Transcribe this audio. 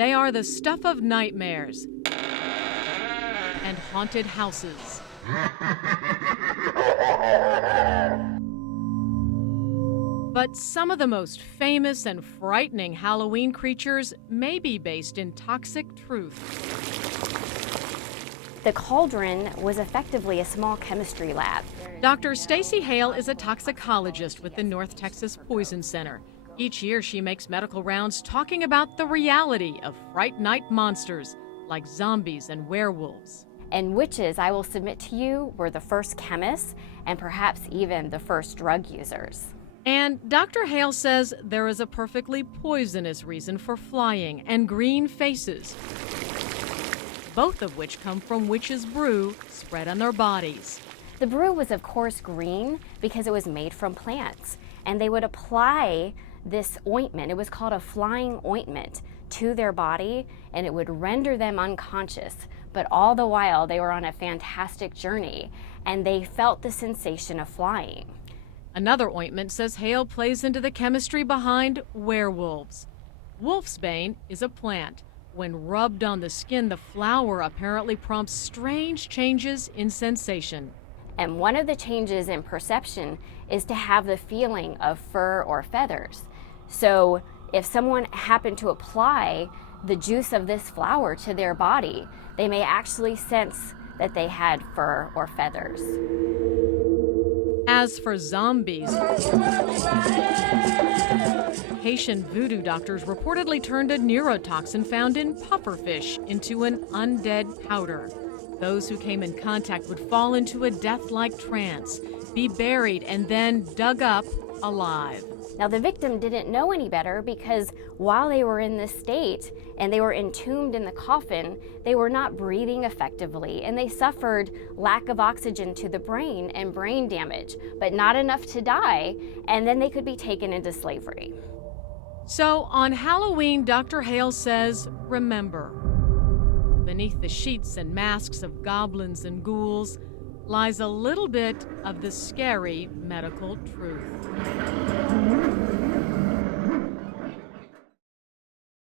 They are the stuff of nightmares and haunted houses. But some of the most famous and frightening Halloween creatures may be based in toxic truth. The cauldron was effectively a small chemistry lab. Dr. Stacy Hale is a toxicologist with the North Texas Poison Center. Each year she makes medical rounds talking about the reality of fright night monsters like zombies and werewolves. And witches, I will submit to you, were the first chemists and perhaps even the first drug users. And Dr. Hale says there is a perfectly poisonous reason for flying and green faces, both of which come from witches' brew spread on their bodies. The brew was, of course, green because it was made from plants, and they would apply this ointment, it was called a flying ointment, to their body, and it would render them unconscious. But all the while, they were on a fantastic journey, and they felt the sensation of flying. Another ointment says Hale plays into the chemistry behind werewolves. Wolfsbane is a plant. When rubbed on the skin, the flower apparently prompts strange changes in sensation. And one of the changes in perception is to have the feeling of fur or feathers. So if someone happened to apply the juice of this flower to their body, they may actually sense that they had fur or feathers. As for zombies, Haitian voodoo doctors reportedly turned a neurotoxin found in pufferfish into an undead powder. Those who came in contact would fall into a death-like trance, be buried, and then dug up alive. Now, the victim didn't know any better because while they were in this state and they were entombed in the coffin, they were not breathing effectively and they suffered lack of oxygen to the brain and brain damage, but not enough to die, and then they could be taken into slavery. So on Halloween, Dr. Hale says, remember, beneath the sheets and masks of goblins and ghouls lies a little bit of the scary medical truth.